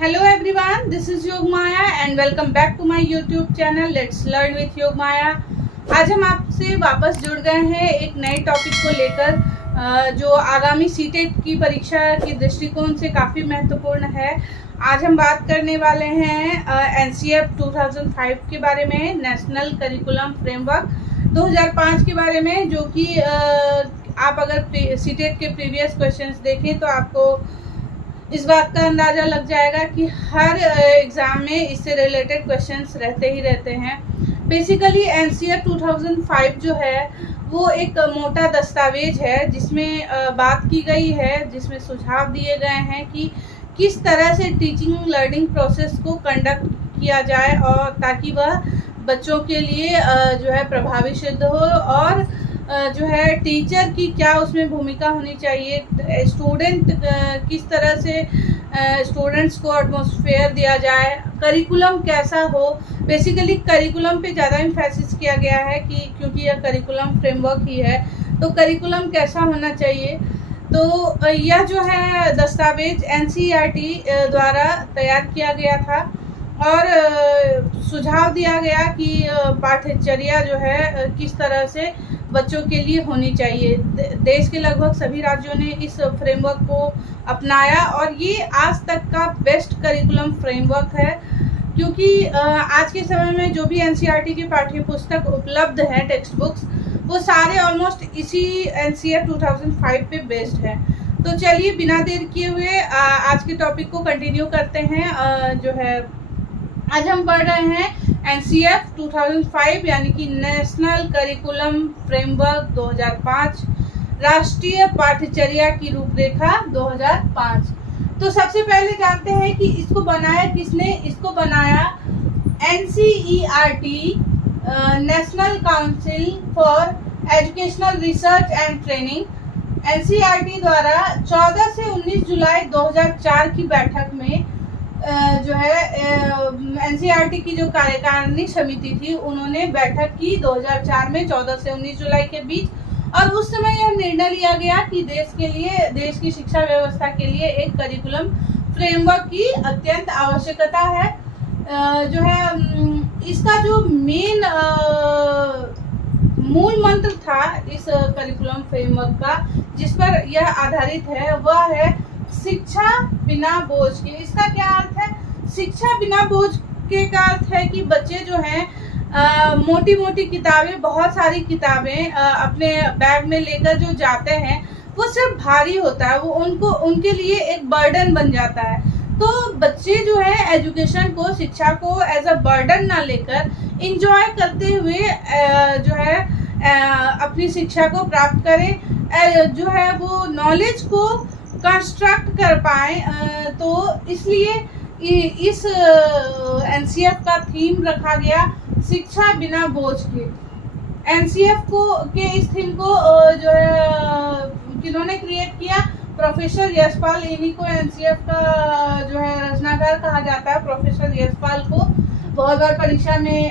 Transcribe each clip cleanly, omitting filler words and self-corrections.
Hello everyone, this is योग माया and welcome back to my YouTube channel Let's Learn with योग माया। आज हम आपसे वापस जुड़ गए हैं एक नए टॉपिक को लेकर जो आगामी सीटेट की परीक्षा की दृष्टिकोण से काफ़ी महत्वपूर्ण है। आज हम बात करने वाले हैं NCF 2005 के बारे में, नेशनल करिकुलम फ्रेमवर्क 2005 के बारे में, जो कि आप अगर सीटेट के प्रीवियस क्वेश्चंस देखें तो आपको इस बात का अंदाज़ा लग जाएगा कि हर एग्ज़ाम में इससे रिलेटेड क्वेश्चंस रहते ही रहते हैं। बेसिकली NCF 2005 जो है वो एक मोटा दस्तावेज है जिसमें बात की गई है, जिसमें सुझाव दिए गए हैं कि किस तरह से टीचिंग लर्निंग प्रोसेस को कंडक्ट किया जाए और ताकि वह बच्चों के लिए जो है प्रभावी सिद्ध हो, और जो है टीचर की क्या उसमें भूमिका होनी चाहिए, स्टूडेंट किस तरह से स्टूडेंट्स को एटमॉस्फेयर दिया जाए, करिकुलम कैसा हो। बेसिकली करिकुलम पे ज़्यादा एम्फेसिस किया गया है कि क्योंकि यह करिकुलम फ्रेमवर्क ही है, तो करिकुलम कैसा होना चाहिए। तो यह जो है दस्तावेज NCERT द्वारा तैयार किया गया था और सुझाव दिया गया कि पाठ्यचर्या जो है किस तरह से बच्चों के लिए होनी चाहिए। देश के लगभग सभी राज्यों ने इस फ्रेमवर्क को अपनाया और ये आज तक का बेस्ट करिकुलम फ्रेमवर्क है, क्योंकि आज के समय में जो भी NCERT की पाठ्य पुस्तक उपलब्ध हैं, टेक्स्ट बुक्स, वो सारे ऑलमोस्ट इसी NCF 2005 पे बेस्ड है। तो चलिए बिना देर किए हुए आज के टॉपिक को कंटिन्यू करते हैं। जो है आज हम पढ़ रहे हैं NCF 2005 यानी कि नेशनल करिकुलम फ्रेमवर्क 2005, राष्ट्रीय पाठ्यचर्या की रूपरेखा 2005। तो सबसे पहले जानते हैं कि इसको बनाया किसने। इसको बनाया NCERT, national council for educational research and training. NCERT द्वारा 14 से 19 जुलाई 2004 की बैठक में जो है NCERT की जो कार्यकारिणी समिति थी, उन्होंने बैठक की 2004 में 14 से 19 जुलाई के बीच, और उस समय यह निर्णय लिया गया कि देश की शिक्षा व्यवस्था के लिए एक करिकुलम फ्रेमवर्क की अत्यंत आवश्यकता है। जो है इसका जो मेन मूल मंत्र था इस करिकुलम फ्रेमवर्क का, जिस पर यह आधारित है, वह है शिक्षा बिना बोझ के। इसका क्या अर्थ है? शिक्षा बिना बोझ के का अर्थ है कि बच्चे जो हैं मोटी मोटी किताबें, बहुत सारी किताबें अपने बैग में लेकर जो जाते हैं, वो सिर्फ भारी होता है, वो उनके लिए एक बर्डन बन जाता है। तो बच्चे जो है एजुकेशन को, शिक्षा को एज अ बर्डन ना लेकर इंजॉय करते हुए जो है अपनी शिक्षा को प्राप्त करें, जो है वो नॉलेज को कंस्ट्रक्ट कर पाए। तो इसलिए इस NCF का थीम रखा गया शिक्षा बिना बोझ के। NCF के इस थीम को जो है किन्होंने क्रिएट किया? प्रोफेसर यशपाल। इन्हीं को NCF का जो है रचनाकार कहा जाता है, प्रोफेसर यशपाल को। बहुत बार परीक्षा में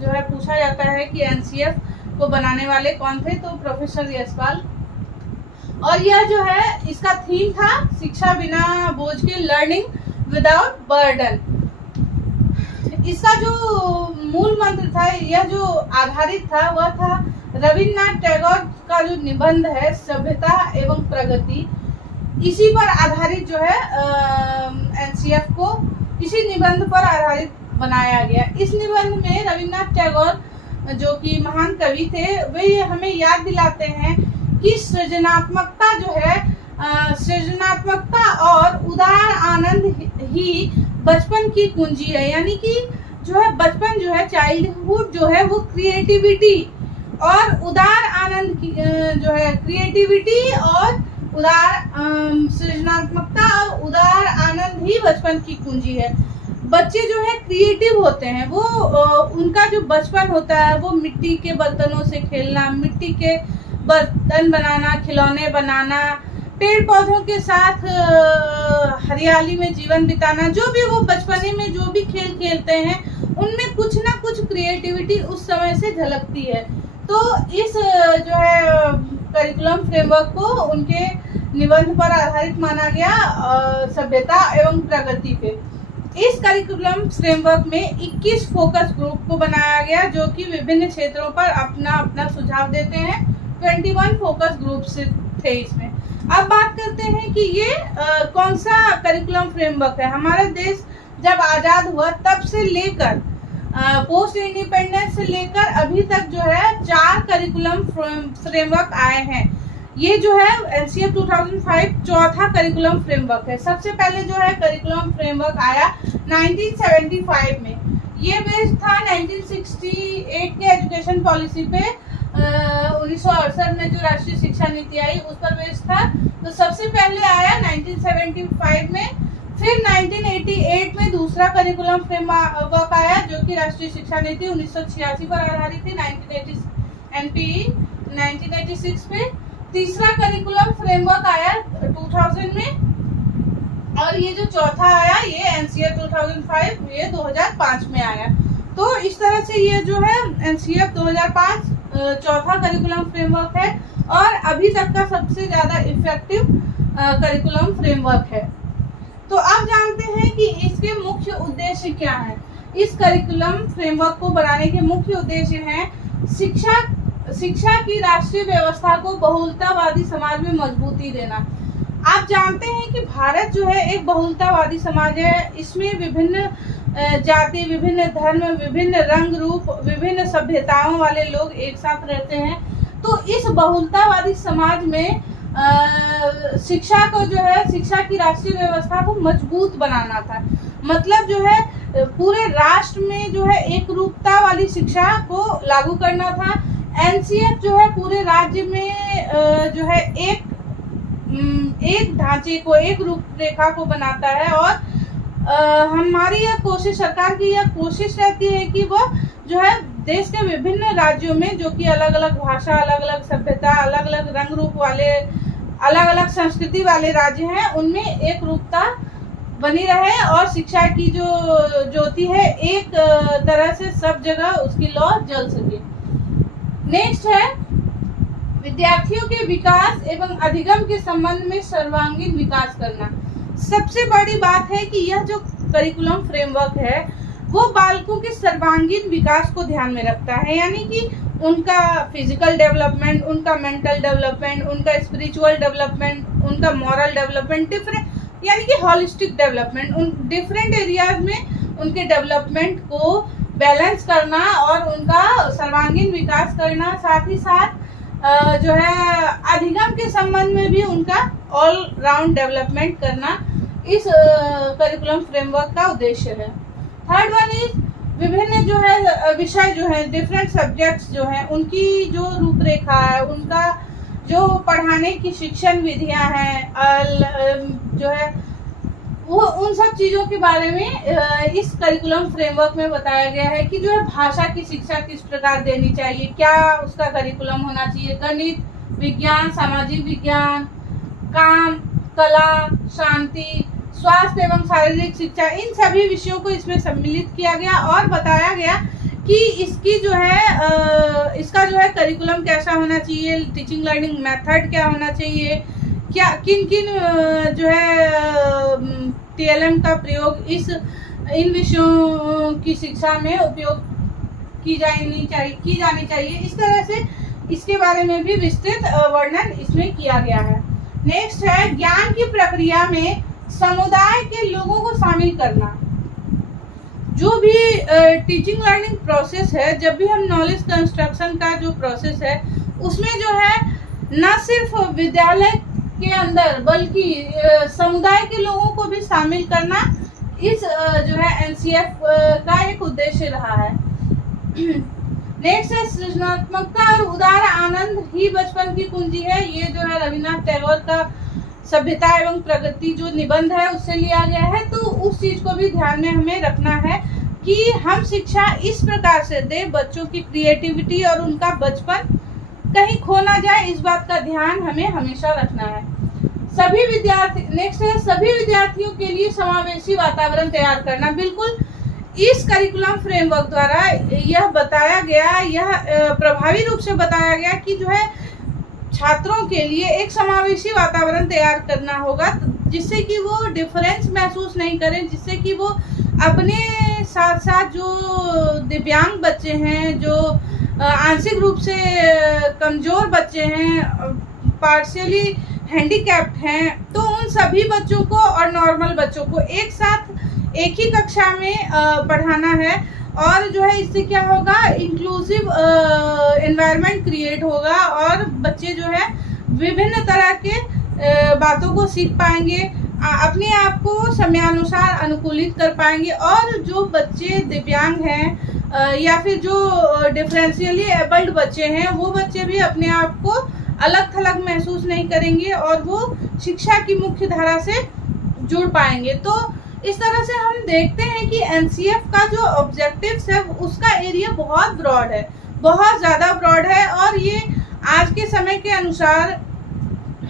जो है पूछा जाता है कि NCF को बनाने वाले कौन थे, तो प्रोफेसर यशपाल। और यह जो है इसका थीम था शिक्षा बिना बोझ के, लर्निंग विदाउट बर्डन। इसका जो मूल मंत्र था, यह जो आधारित था, वह था रविन्द्रनाथ टैगोर का जो निबंध है सभ्यता एवं प्रगति। इसी पर आधारित जो है NCF को इसी निबंध पर आधारित बनाया गया। इस निबंध में रविन्द्रनाथ टैगोर जो कि महान कवि थे, वे हमें याद दिलाते हैं कि सृजनात्मकता जो है, सृजनात्मकता और उदार आनंद ही बचपन की कुंजी है। यानी कि जो है बचपन जो है, चाइल्डहुड जो है, वो क्रिएटिविटी और उदार आनंद की जो है, क्रिएटिविटी और उदार सृजनात्मकता और उदार आनंद ही बचपन की कुंजी है। बच्चे जो है क्रिएटिव होते हैं, वो उनका जो बचपन होता है वो मिट्टी के बर्तनों से खेलना, मिट्टी के बर्तन बनाना, खिलौने बनाना, पेड़ पौधों के साथ हरियाली में जीवन बिताना, जो भी वो बचपने में जो भी खेल खेलते हैं, उनमें कुछ ना कुछ क्रिएटिविटी उस समय से झलकती है। तो इस जो है करिकुलम फ्रेमवर्क को उनके निबंध पर आधारित माना गया सभ्यता एवं प्रगति पे। इस करिकुलम फ्रेमवर्क में 21 फोकस ग्रुप को बनाया गया जो कि विभिन्न क्षेत्रों पर अपना अपना सुझाव देते हैं। 21 फोकस ग्रुप थे इसमें। अब बात करते हैं कि ये कौन सा करिकुलम फ्रेमवर्क है। हमारा देश जब आज़ाद हुआ तब से लेकर पोस्ट इंडिपेंडेंस से लेकर अभी तक जो है 4 करिकुलम फ्रेमवर्क आए हैं। ये जो है एनसीएफ 2005 चौथा करिकुलम फ्रेमवर्क है। सबसे पहले जो है करिकुलम फ्रेमवर्क आया 1975 में। ये बेस्ड था 1968 के एजुकेशन पॉलिसी पे। 1968 में जो राष्ट्रीय शिक्षा नीति आई उस पर बेस्ड था। तो सबसे पहले आया 1975 में। फिर 1988 में दूसरा करिकुलम फ्रेमवर्क आया जो कि राष्ट्रीय शिक्षा नीति 1986 पर आधारित थी। 1986 में तीसरा करिकुलम फ्रेमवर्क आया 2000 में। और ये जो चौथा आया ये एनसीएफ 2005 ये 2005 में आया। तो इस तरह से ये जो है एनसीएफ 2005 चौथा करिकुलम फ्रेमवर्क है और अभी तक का सबसे ज़्यादा इफेक्टिव करिकुलम फ्रेमवर्क है। तो अब जानते हैं कि इसके मुख्य उद्देश्य क्या हैं। इस करिकुलम फ्रेमवर्क को बनाने के मुख्य उद्देश्य हैं शिक्षा की राष्ट्रीय व्यवस्था को बहुलतावादी समाज में मजबूती देना। आप जानते हैं कि भारत जो है एक बहुलतावादी समाज है। इसमें विभिन्न जाति, विभिन्न धर्म, विभिन्न रंग रूप, विभिन्न सभ्यताओं वाले लोग एक साथ रहते हैं। तो इस बहुलतावादी समाज में शिक्षा को जो है शिक्षा की राष्ट्रीय व्यवस्था को मजबूत बनाना था। मतलब जो है पूरे राष्ट्र में जो है एक रूपता वाली शिक्षा को लागू करना था। एनसीएफ जो है पूरे राज्य में जो है एक ढांचे को, एक रूपरेखा को बनाता है। और हमारी यह कोशिश, सरकार की यह कोशिश रहती है कि वो जो है देश के विभिन्न राज्यों में जो कि अलग अलग भाषा, अलग अलग सभ्यता, अलग अलग रंग रूप वाले, अलग अलग संस्कृति वाले राज्य हैं, उनमें एक रूपता बनी रहे और शिक्षा की जो ज्योति है एक तरह से सब जगह उसकी लौ जल सके। नेक्स्ट है विद्यार्थियों के विकास एवं अधिगम के संबंध में सर्वांगीण विकास करना। सबसे बड़ी बात है कि यह जो करिकुलम फ्रेमवर्क है वो बालकों के सर्वांगीण विकास को ध्यान में रखता है। यानी कि उनका फिजिकल डेवलपमेंट, उनका मेंटल डेवलपमेंट, उनका स्पिरिचुअल डेवलपमेंट, उनका मॉरल डेवलपमेंट, डिफरेंट यानी कि होलिस्टिक डेवलपमेंट, उन डिफरेंट एरियाज में उनके डेवलपमेंट को बैलेंस करना और उनका सर्वांगीण विकास करना। साथ ही साथ जो है अधिगम के संबंध में भी उनका ऑल राउंड डेवलपमेंट करना इस करिकुलम फ्रेमवर्क का उद्देश्य है। थर्ड वन इज विभिन्न जो है विषय जो है, डिफरेंट सब्जेक्ट्स जो हैं उनकी जो रूपरेखा है, उनका जो पढ़ाने की शिक्षण विधियां हैं जो है वो उन सब चीज़ों के बारे में इस करिकुलम फ्रेमवर्क में बताया गया है कि जो है भाषा की शिक्षा किस प्रकार देनी चाहिए, क्या उसका करिकुलम होना चाहिए, गणित, विज्ञान, सामाजिक विज्ञान, काम, कला, शांति, स्वास्थ्य एवं शारीरिक शिक्षा, इन सभी विषयों को इसमें सम्मिलित किया गया और बताया गया कि इसकी जो है इसका जो है करिकुलम कैसा होना चाहिए, टीचिंग लर्निंग मेथड क्या होना चाहिए, क्या किन किन जो है टीएलएम का प्रयोग इन विषयों की शिक्षा में उपयोग की जानी चाहिए। इस तरह से इसके बारे में भी विस्तृत वर्णन इसमें किया गया है। नेक्स्ट है ज्ञान की प्रक्रिया में समुदाय के लोगों को शामिल करना। जो भी टीचिंग लर्निंग प्रोसेस है, जब भी हम नॉलेज कंस्ट्रक्शन का जो प्रोसेस है उसमें जो है न सिर्फ विद्यालय के अंदर बल्कि समुदाय के लोगों को भी शामिल करना इस जो है एनसीएफ का एक उद्देश्य रहा है। नेक्स्ट है सृजनात्मकता और उदार आनंद ही बचपन की कुंजी है। ये जो है रविन्द्रनाथ टैगोर का सभ्यता एवं प्रगति जो निबंध है उससे लिया गया है। तो उस चीज को भी ध्यान में हमें रखना है कि हम शिक्षा इस प्रकार से दे बच्चों की क्रिएटिविटी और उनका बचपन कहीं खो ना जाए, इस बात का ध्यान हमें हमेशा रखना है। सभी विद्यार्थी नेक्स्ट है सभी विद्यार्थियों के लिए समावेशी वातावरण तैयार करना। बिल्कुल इस करिकुलम फ्रेमवर्क द्वारा यह बताया गया, यह प्रभावी रूप से बताया गया कि जो है छात्रों के लिए एक समावेशी वातावरण तैयार करना होगा, जिससे कि वो डिफरेंस महसूस नहीं करें, जिससे कि वो अपने साथ साथ जो दिव्यांग बच्चे हैं, जो आंशिक रूप से कमज़ोर बच्चे हैं, पार्शियली हैंडीकैप्ड हैं, तो उन सभी बच्चों को और नॉर्मल बच्चों को एक साथ एक ही कक्षा में पढ़ाना है। और जो है इससे क्या होगा, इंक्लूसिव एनवायरनमेंट क्रिएट होगा और बच्चे जो है विभिन्न तरह के बातों को सीख पाएंगे, अपने आप को समयानुसार अनुकूलित कर पाएंगे। और जो बच्चे दिव्यांग हैं या फिर जो डिफरेंशियली एबल्ड बच्चे हैं, वो बच्चे भी अपने आप को अलग थलग महसूस नहीं करेंगे और वो शिक्षा की मुख्य धारा से जुड़ पाएंगे। तो इस तरह से हम देखते हैं कि एनसीएफ का जो ऑब्जेक्टिव्स है उसका एरिया बहुत ब्रॉड है, बहुत ज़्यादा ब्रॉड है, और ये आज के समय के अनुसार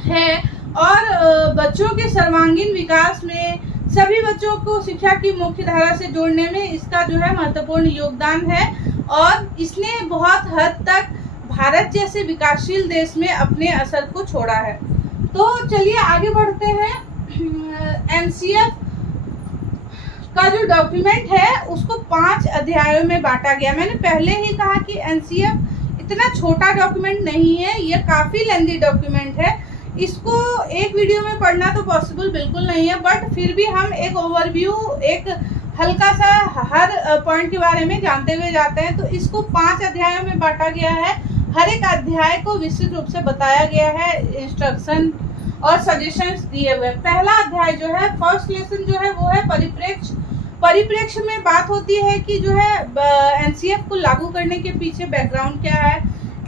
है और बच्चों के सर्वांगीण विकास में, सभी बच्चों को शिक्षा की मुख्य धारा से जोड़ने में इसका जो है महत्वपूर्ण योगदान है और इसने बहुत हद तक भारत जैसे विकासशील देश में अपने असर को छोड़ा है। तो चलिए आगे बढ़ते हैं। एनसीएफ का जो डॉक्यूमेंट है उसको 5 अध्यायों में बांटा गया। मैंने पहले ही कहा कि एनसीएफ इतना छोटा डॉक्यूमेंट नहीं है, ये काफ़ी लेंथी डॉक्यूमेंट है। इसको एक वीडियो में पढ़ना तो पॉसिबल बिल्कुल नहीं है, बट फिर भी हम एक ओवरव्यू, एक हल्का सा हर पॉइंट के बारे में जानते हुए जाते हैं। तो इसको 5 अध्यायों में बांटा गया है। हर एक अध्याय को विस्तृत रूप से बताया गया है, इंस्ट्रक्शन और सजेशंस दिए हुए। पहला अध्याय जो है, फर्स्ट लेसन जो है वो है परिप्रेक्ष्य। परिप्रेक्ष्य में बात होती है कि जो है एनसीएफ को लागू करने के पीछे बैकग्राउंड क्या है,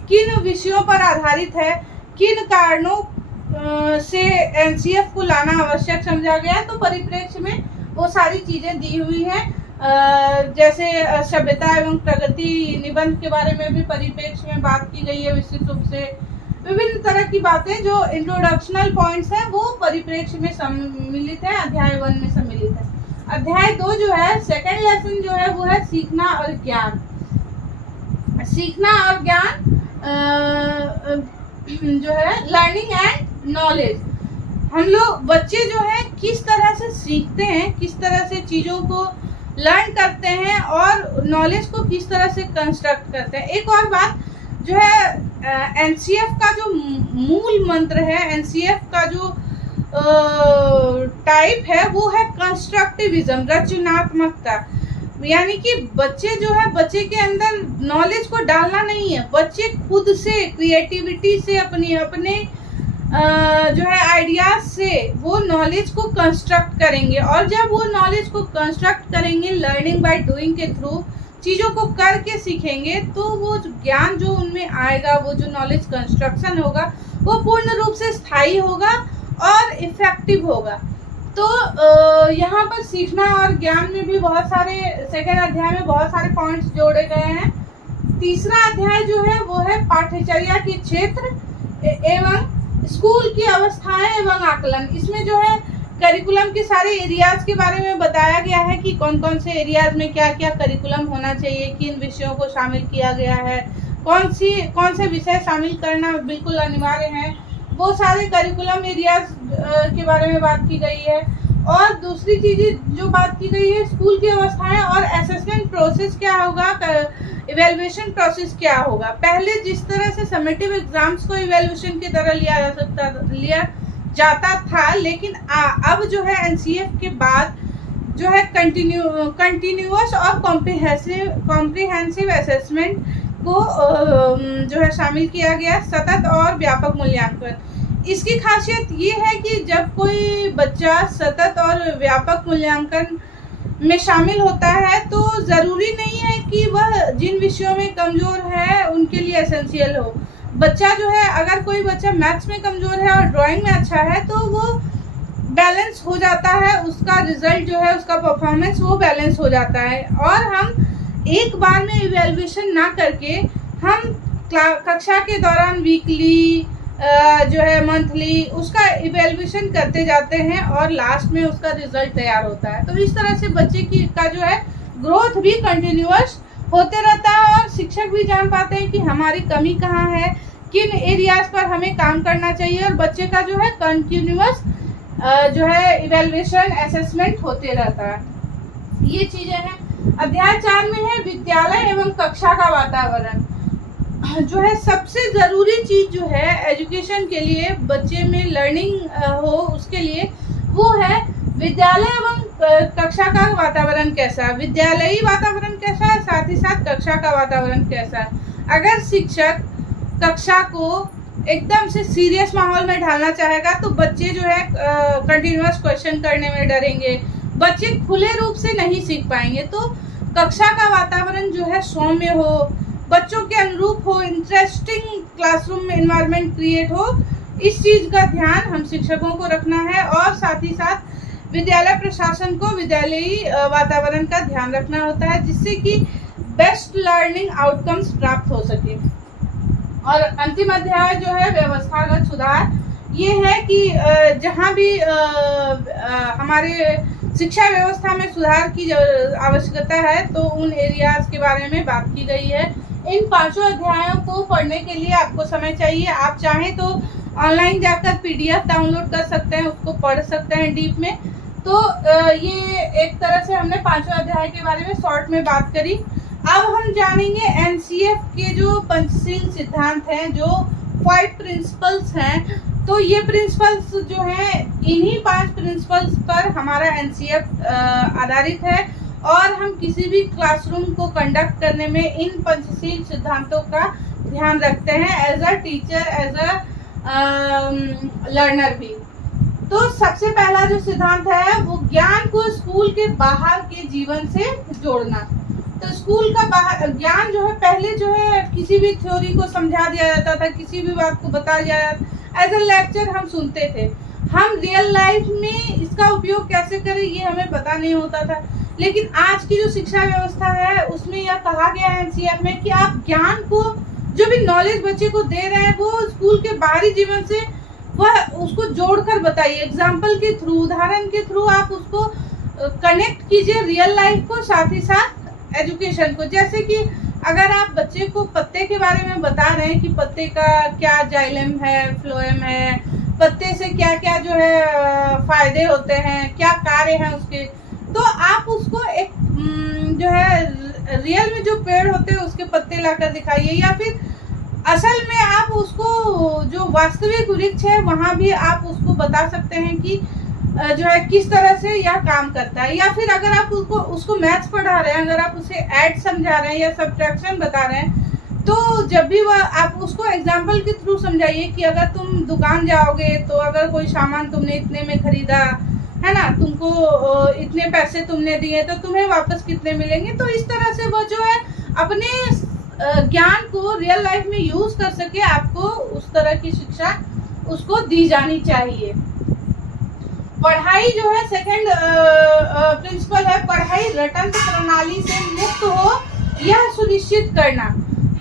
किन विषयों पर आधारित है, किन कारणों से एनसीएफ को लाना आवश्यक समझा गया है। तो परिप्रेक्ष्य में वो सारी चीज़ें दी हुई हैं, जैसे सभ्यता एवं प्रगति निबंध के बारे में भी परिप्रेक्ष्य में बात की गई है विस्तृत रूप से। विभिन्न तरह की बातें जो इंट्रोडक्शनल पॉइंट्स हैं वो परिप्रेक्ष्य में सम्मिलित है, अध्याय 1 में सम्मिलित है। अध्याय 2 जो है, सेकेंड लेसन जो है वो है सीखना और ज्ञान। सीखना और ज्ञान जो है लर्निंग एंड नॉलेज। हम लोग बच्चे जो है किस तरह से सीखते हैं, किस तरह से चीज़ों को लर्न करते हैं और नॉलेज को किस तरह से कंस्ट्रक्ट करते हैं। एक और बात जो है, एनसीएफ का जो मूल मंत्र है, एनसीएफ का जो टाइप है वो है कंस्ट्रक्टिविज्म, रचनात्मकता। यानी कि बच्चे जो है, बच्चे के अंदर नॉलेज को डालना नहीं है, बच्चे खुद से क्रिएटिविटी से अपने जो है आइडियाज से वो नॉलेज को कंस्ट्रक्ट करेंगे। और जब वो नॉलेज को कंस्ट्रक्ट करेंगे लर्निंग बाय डूइंग के थ्रू, चीज़ों को करके सीखेंगे, तो वो ज्ञान जो उनमें आएगा, वो जो नॉलेज कंस्ट्रक्शन होगा वो पूर्ण रूप से स्थायी होगा और इफेक्टिव होगा। तो यहाँ पर सीखना और ज्ञान में भी बहुत सारे, सेकेंड अध्याय में बहुत सारे पॉइंट्स जोड़े गए हैं। तीसरा अध्याय जो है वो है पाठ्यचर्या के क्षेत्र एवं स्कूल की अवस्थाएं एवं आकलन। इसमें जो है करिकुलम के सारे एरियाज के बारे में बताया गया है कि कौन कौन से एरियाज में क्या क्या करिकुलम होना चाहिए, किन विषयों को शामिल किया गया है, कौन से विषय शामिल करना बिल्कुल अनिवार्य है, वो सारे करिकुलम एरियाज के बारे में बात की गई है। और दूसरी चीज़ जो बात की गई है, स्कूल की अवस्थाएं और असेसमेंट प्रोसेस क्या होगा, इवेल्युएशन प्रोसेस क्या होगा। पहले जिस तरह से समेटिव एग्जाम्स को इवेल्युएशन की तरह लिया जाता था, लेकिन अब जो है एनसीएफ के बाद जो है कंटिन्यूअस और कॉम्प्रिहेंसिव असेसमेंट को जो है शामिल किया गया, सतत और व्यापक मूल्यांकन। इसकी खासियत ये है कि जब कोई बच्चा सतत और व्यापक मूल्यांकन में शामिल होता है तो ज़रूरी नहीं है कि वह जिन विषयों में कमज़ोर है उनके लिए एसेंशियल हो। बच्चा जो है, अगर कोई बच्चा मैथ्स में कमज़ोर है और ड्राइंग में अच्छा है तो वो बैलेंस हो जाता है, उसका रिजल्ट जो है, उसका परफॉर्मेंस वो बैलेंस हो जाता है। और हम एक बार में इवेल्युएशन ना करके हम कक्षा के दौरान वीकली जो है मंथली उसका इवेल्युएशन करते जाते हैं और लास्ट में उसका रिजल्ट तैयार होता है। तो इस तरह से बच्चे का जो है ग्रोथ भी कंटिन्यूअस होते रहता है और शिक्षक भी जान पाते हैं कि हमारी कमी कहाँ है, किन एरियाज पर हमें काम करना चाहिए, और बच्चे का जो है कंटिन्यूअस जो है इवैल्यूएशन असेसमेंट होते रहता है। ये चीजें हैं। अध्याय 4 में है विद्यालय एवं कक्षा का वातावरण। जो है सबसे जरूरी चीज जो है एजुकेशन के लिए, बच्चे में लर्निंग हो उसके लिए, वो है विद्यालय एवं कक्षा का वातावरण कैसा है, विद्यालयी वातावरण कैसा है, साथ ही साथ कक्षा का वातावरण कैसा है। अगर शिक्षक कक्षा को एकदम से सीरियस माहौल में ढालना चाहेगा तो बच्चे जो है कंटिन्यूअस क्वेश्चन करने में डरेंगे, बच्चे खुले रूप से नहीं सीख पाएंगे। तो कक्षा का वातावरण जो है सौम्य हो, बच्चों के अनुरूप हो, इंटरेस्टिंग क्लासरूम में एनवायरनमेंट क्रिएट हो, इस चीज का ध्यान हम शिक्षकों को रखना है। और साथ ही साथ विद्यालय प्रशासन को विद्यालयी वातावरण का ध्यान रखना होता है, जिससे कि बेस्ट लर्निंग आउटकम्स प्राप्त हो सके। और अंतिम अध्याय जो है व्यवस्थागत सुधार, ये है कि जहाँ भी हमारे शिक्षा व्यवस्था में सुधार की आवश्यकता है तो उन एरियाज के बारे में बात की गई है। इन 5 अध्यायों को पढ़ने के लिए आपको समय चाहिए। आप चाहें तो ऑनलाइन जाकर PDF डाउनलोड कर सकते हैं, उसको पढ़ सकते हैं डीप में। तो ये एक तरह से हमने 5 अध्याय के बारे में शॉर्ट में बात करी। अब हम जानेंगे NCF के जो पंचशील सिद्धांत हैं, जो 5 प्रिंसिपल्स हैं। तो ये प्रिंसिपल्स जो हैं, इन्हीं 5 प्रिंसिपल्स पर हमारा NCF आधारित है, और हम किसी भी क्लासरूम को कंडक्ट करने में इन पंचशील सिद्धांतों का ध्यान रखते हैं, as a teacher, as a learner भी। तो सबसे पहला जो सिद्धांत है वो ज्ञान को स्कूल के बाहर के जीवन से जोड़ना। तो स्कूल का बाहर ज्ञान जो है, पहले जो है किसी भी थ्योरी को समझा दिया जाता था, किसी भी बात को बता दिया जाता, एज अ लेक्चर हम सुनते थे। हम रियल लाइफ में इसका उपयोग कैसे करें ये हमें पता नहीं होता था। लेकिन आज की जो शिक्षा व्यवस्था है उसमें यह कहा गया है NCF में कि आप ज्ञान को, जो भी नॉलेज बच्चे को दे रहे हैं, वो स्कूल के बाहरी जीवन से वह उसको जोड़कर बताइए, एग्जाम्पल के थ्रू, उदाहरण के थ्रू आप उसको कनेक्ट कीजिए रियल लाइफ को, साथ ही साथ एजुकेशन को। जैसे कि अगर आप बच्चे को पत्ते के बारे में बता रहे हैं कि पत्ते का क्या जाइलम है, फ्लोएम है, पत्ते से क्या क्या जो है फायदे होते हैं, क्या कार्य हैं उसके, तो आप उसको एक जो है रियल में जो पेड़ होते हैं उसके पत्ते लाकर दिखाइए, या फिर असल में आप उसको जो वास्तविक वृक्ष है वहाँ भी आप उसको बता सकते हैं कि जो है किस तरह से यह काम करता है। या फिर अगर आप उसको मैथ्स पढ़ा रहे हैं, अगर आप उसे ऐड समझा रहे हैं या सब्ट्रैक्शन बता रहे हैं, तो जब भी वह आप उसको एग्जाम्पल के थ्रू समझाइए कि अगर तुम दुकान जाओगे तो अगर कोई सामान तुमने इतने में खरीदा है ना, तुमको इतने पैसे तुमने दिए तो तुम्हें वापस कितने मिलेंगे। तो इस तरह से वो जो है अपने ज्ञान को रियल लाइफ में यूज कर सके, आपको उस तरह की शिक्षा उसको दी जानी चाहिए। पढ़ाई जो है सेकंड प्रिंसिपल है, पढ़ाई रटन प्रणाली से मुक्त हो यह सुनिश्चित करना।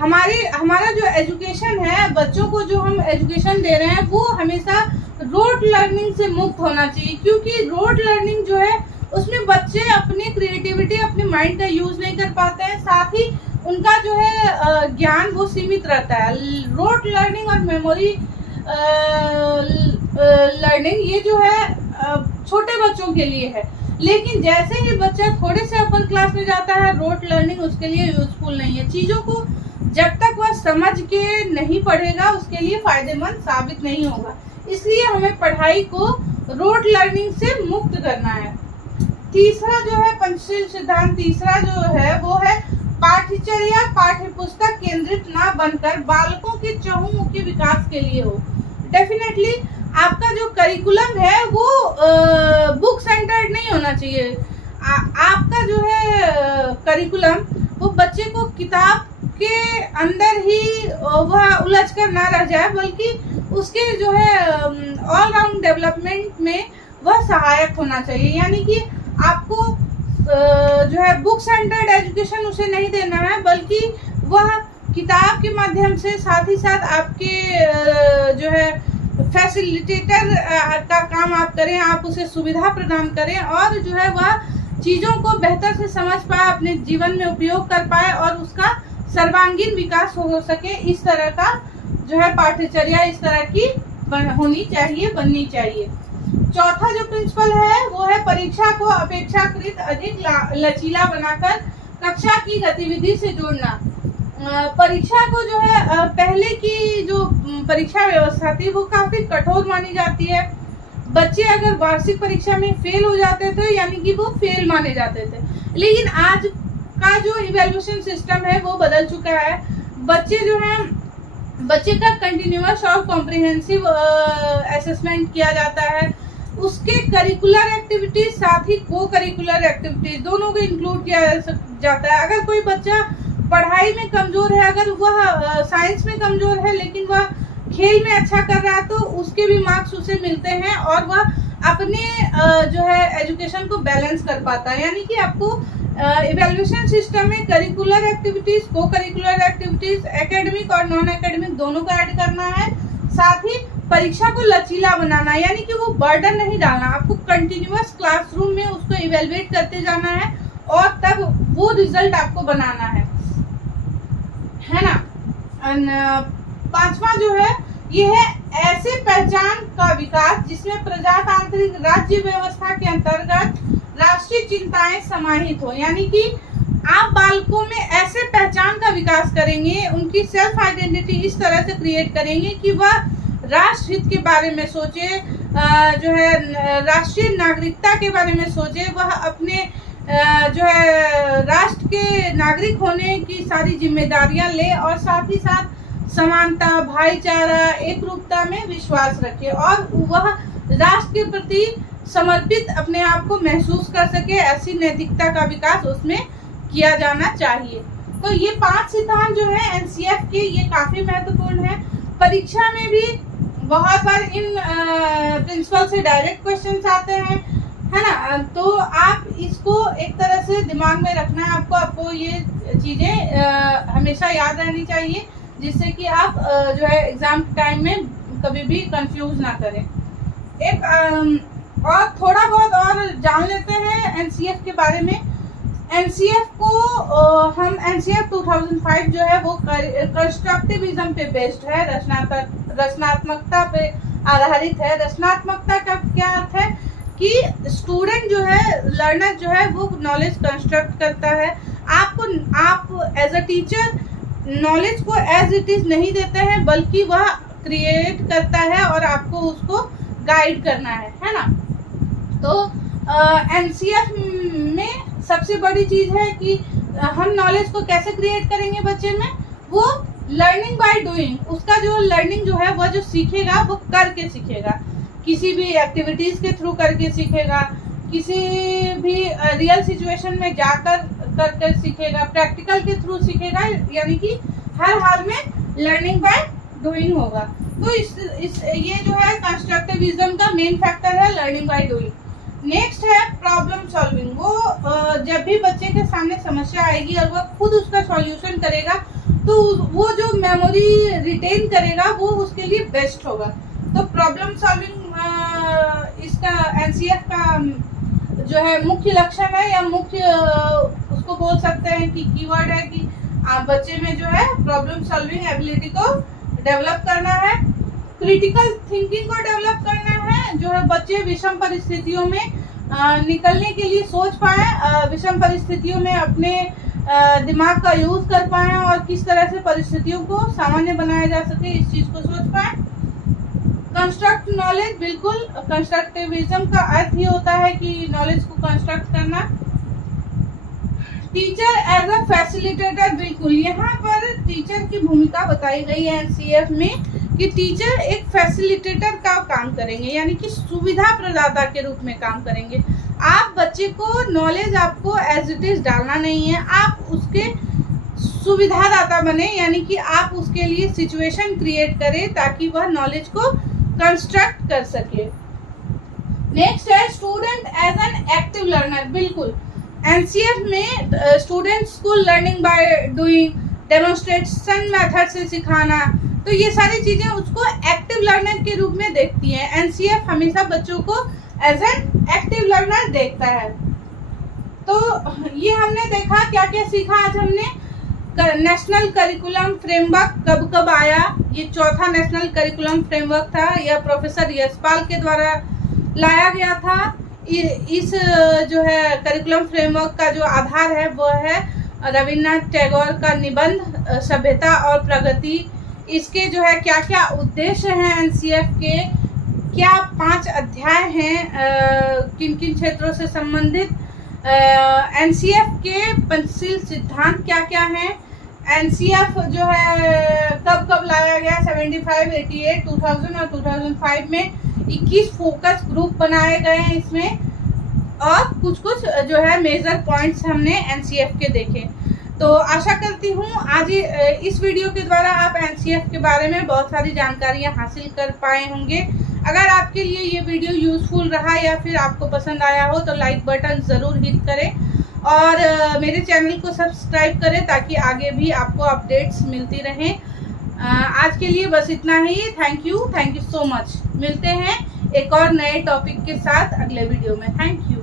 हमारा जो एजुकेशन है, बच्चों को जो हम एजुकेशन दे रहे हैं वो हमेशा रोट लर्निंग से मुक्त होना चाहिए, क्योंकि रोट लर्निंग जो है उसमें बच्चे अपनी क्रिएटिविटी, अपने माइंड का यूज नहीं कर पाते हैं, साथ ही उनका जो है ज्ञान वो सीमित रहता है। रोट लर्निंग और मेमोरी लर्निंग ये जो है छोटे बच्चों के लिए है, लेकिन जैसे ही बच्चा थोड़े से अपर क्लास में जाता है, रोट लर्निंग उसके लिए यूजफुल नहीं है। चीज़ों को जब तक वह समझ के नहीं पढ़ेगा उसके लिए फायदेमंद साबित नहीं होगा। इसलिए हमें पढ़ाई को रोट लर्निंग से मुक्त करना है। तीसरा जो है पंचशील सिद्धांत, तीसरा जो है वो है पाठ्यचर्या पाठ्य पुस्तक केंद्रित ना बनकर बालकों के चहुमुखी विकास के लिए हो। डेफिनेटली आपका जो करिकुलम है वो बुक सेंटर्ड नहीं होना चाहिए। आपका जो है करिकुलम वो बच्चे को किताब के अंदर ही वह उलझ कर ना रह जाए, बल्कि उसके जो है ऑल राउंड डेवलपमेंट में वह सहायक होना चाहिए। यानी कि आपको जो है बुक सेंटर्ड एजुकेशन उसे नहीं देना है, बल्कि वह किताब के माध्यम से, साथ ही साथ आपके जो है फैसिलिटेटर का काम आप करें, आप उसे सुविधा प्रदान करें और जो है वह चीज़ों को बेहतर से समझ पाए, अपने जीवन में उपयोग कर पाए और उसका सर्वांगीण विकास हो सके। इस तरह का जो है पाठ्यचर्या इस तरह की होनी चाहिए, बननी चाहिए। चौथा जो प्रिंसिपल है वो है परीक्षा को अपेक्षाकृत अधिक लचीला बनाकर कक्षा की गतिविधि से जोड़ना। परीक्षा को जो है पहले की जो परीक्षा व्यवस्था थी वो काफी कठोर मानी जाती है। बच्चे अगर वार्षिक परीक्षा में फेल हो जाते थे यानी कि वो फेल माने जाते थे, लेकिन आज का जो इवैल्यूएशन सिस्टम है वो बदल चुका है। बच्चे का कंटिन्यूअस और कॉम्प्रिहेंसिव असेसमेंट किया जाता है। उसके करिकुलर एक्टिविटीज साथ ही को करिकुलर एक्टिविटीज दोनों को इंक्लूड किया जाता है। अगर कोई बच्चा पढ़ाई में कमजोर है, अगर वह साइंस में कमजोर है लेकिन वह खेल में अच्छा कर रहा है तो उसके भी मार्क्स उसे मिलते हैं और वह अपने जो है एजुकेशन को बैलेंस कर पाता है। यानी कि आपको इवैल्यूएशन सिस्टम में करिकुलर एक्टिविटीज, को करिकुलर एक्टिविटीज, एकेडमिक और नॉन एकेडमिक दोनों को ऐड करना है। साथ ही परीक्षा को लचीला बनाना, यानी कि वो बर्डन नहीं डालना। आपको कंटिन्यूअस क्लासरूम में उसको इवेलुएट करते जाना है और तब वो रिजल्ट आपको बनाना है ना। पांचवा जो है ये है ऐसे पहचान का विकास जिसमें प्रजातांत्रिक राज्य व्यवस्था के अंतर्गत राष्ट्रीय चिंताएं समाहित हो। यानी कि आप बालकों में ऐसे पहचान का विकास करेंगे, उनकी सेल्फ आइडेंटिटी इस तरह से क्रिएट करेंगे कि वह राष्ट्र हित के बारे में सोचे, जो है राष्ट्रीय नागरिकता के बारे में सोचे, वह अपने जो है राष्ट्र के नागरिक होने की सारी जिम्मेदारियां ले और साथ ही साथ समानता, भाईचारा, एक रूपता में विश्वास रखे और वह राष्ट्र के प्रति समर्पित अपने आप को महसूस कर सके। ऐसी नैतिकता का विकास उसमें किया जाना चाहिए। तो ये 5 सिद्धांत जो है एनसीएफ के, ये काफी महत्वपूर्ण है। परीक्षा में भी बहुत बार इन प्रिंसिपल से डायरेक्ट क्वेश्चंस आते हैं, है ना। तो आप इसको एक तरह से दिमाग में रखना है, आपको ये चीजें हमेशा याद रहनी चाहिए जिससे कि आप जो है एग्जाम टाइम में कभी भी कंफ्यूज ना करें। एक और थोड़ा बहुत और जान लेते हैं एनसीएफ के बारे में। एनसीएफ को हम एनसीएफ 2005 जो है वो कंस्ट्रक्टिविज्म पे बेस्ड है, रचनात्मकता पे आधारित है। रचनात्मकता का क्या अर्थ है कि स्टूडेंट जो है, लर्नर जो है वो नॉलेज कंस्ट्रक्ट करता है। आप एज अ टीचर नॉलेज को एज इट इज नहीं देते हैं बल्कि वह क्रिएट करता है और आपको उसको गाइड करना है ना। तो एनसीएफ में सबसे बड़ी चीज है कि हम नॉलेज को कैसे क्रिएट करेंगे बच्चे में, वो लर्निंग बाय डूइंग। उसका जो लर्निंग जो है वह जो सीखेगा वो करके सीखेगा, किसी भी एक्टिविटीज के थ्रू करके सीखेगा, किसी भी रियल सिचुएशन में जाकर करके सीखेगा, प्रैक्टिकल के थ्रू सीखेगा। यानी कि हर हाल में लर्निंग बाय डूइंग होगा। तो ये जो है कंस्ट्रक्टिविज्म का मेन फैक्टर है, लर्निंग बाय डूइंग। नेक्स्ट है प्रॉब्लम सॉल्विंग। वो जब भी बच्चे के सामने समस्या आएगी और वह खुद उसका सॉल्यूशन करेगा तो वो जो मेमोरी रिटेन करेगा वो उसके लिए बेस्ट होगा। तो प्रॉब्लम सॉल्विंग इसका एनसीएफ का जो है मुख्य लक्षण है या मुख्य उसको बोल सकते हैं कि कीवर्ड है कि आप बच्चे में जो है प्रॉब्लम सॉल्विंग एबिलिटी को डेवलप करना है, क्रिटिकल थिंकिंग को डेवलप करना है, जो है बच्चे विषम परिस्थितियों में निकलने के लिए सोच पाए, विषम परिस्थितियों में अपने दिमाग का यूज कर पाए और किस तरह से परिस्थितियों को सामान्य बनाया जा सके, इस चीज को सोच पाए। कंस्ट्रक्ट नॉलेज, बिल्कुल कंस्ट्रक्टिविज्म का अर्थ ही होता है कि नॉलेज को कंस्ट्रक्ट करना। टीचर एज अ फैसिलिटेटर, बिल्कुल यहाँ पर टीचर की भूमिका बताई गई है एनसीएफ में कि टीचर एक फैसिलिटेटर का काम करेंगे, यानी कि सुविधा प्रदाता के रूप में काम करेंगे। आप बच्चे को नॉलेज आपको एज इट इज डालना नहीं है, आप उसके सुविधादाता बने, यानी कि आप उसके लिए सिचुएशन क्रिएट करें ताकि वह नॉलेज को कंस्ट्रक्ट कर सके। नेक्स्ट है student as an active learner. बिल्कुल एनसीएफ में स्टूडेंट्स को learning by doing, demonstration method से सिखाना, तो ये सारी चीजें उसको एक्टिव लर्नर के रूप में देखती है। एनसीएफ हमेशा बच्चों को एज एन एक्टिव लर्नर देखता है। तो ये हमने देखा क्या क्या सीखा आज हमने। नेशनल करिकुलम फ्रेमवर्क कब कब आया, ये चौथा नेशनल करिकुलम फ्रेमवर्क था। यह प्रोफेसर यशपाल के द्वारा लाया गया था। इस जो है करिकुलम फ्रेमवर्क का जो आधार है वो है रविन्द्रनाथ टैगोर का निबंध सभ्यता और प्रगति। इसके जो है क्या क्या उद्देश्य हैं एनसीएफ के, क्या 5 अध्याय हैं किन किन क्षेत्रों से संबंधित, एनसीएफ के पंचशील सिद्धांत क्या क्या हैं, एनसीएफ जो है कब कब लाया गया, 75, 88, 2000 और 2005 में 21 फोकस ग्रुप बनाए गए हैं इसमें, और कुछ कुछ जो है मेजर पॉइंट्स हमने एनसीएफ के देखे। तो आशा करती हूँ आज इस वीडियो के द्वारा आप एनसीएफ के बारे में बहुत सारी जानकारियाँ हासिल कर पाए होंगे। अगर आपके लिए ये वीडियो यूज़फुल रहा या फिर आपको पसंद आया हो तो लाइक बटन ज़रूर हिट करें और मेरे चैनल को सब्सक्राइब करें ताकि आगे भी आपको अपडेट्स मिलती रहें। आज के लिए बस इतना ही। Thank you so much. मिलते हैं एक और नए टॉपिक के साथ अगले वीडियो में। Thank you.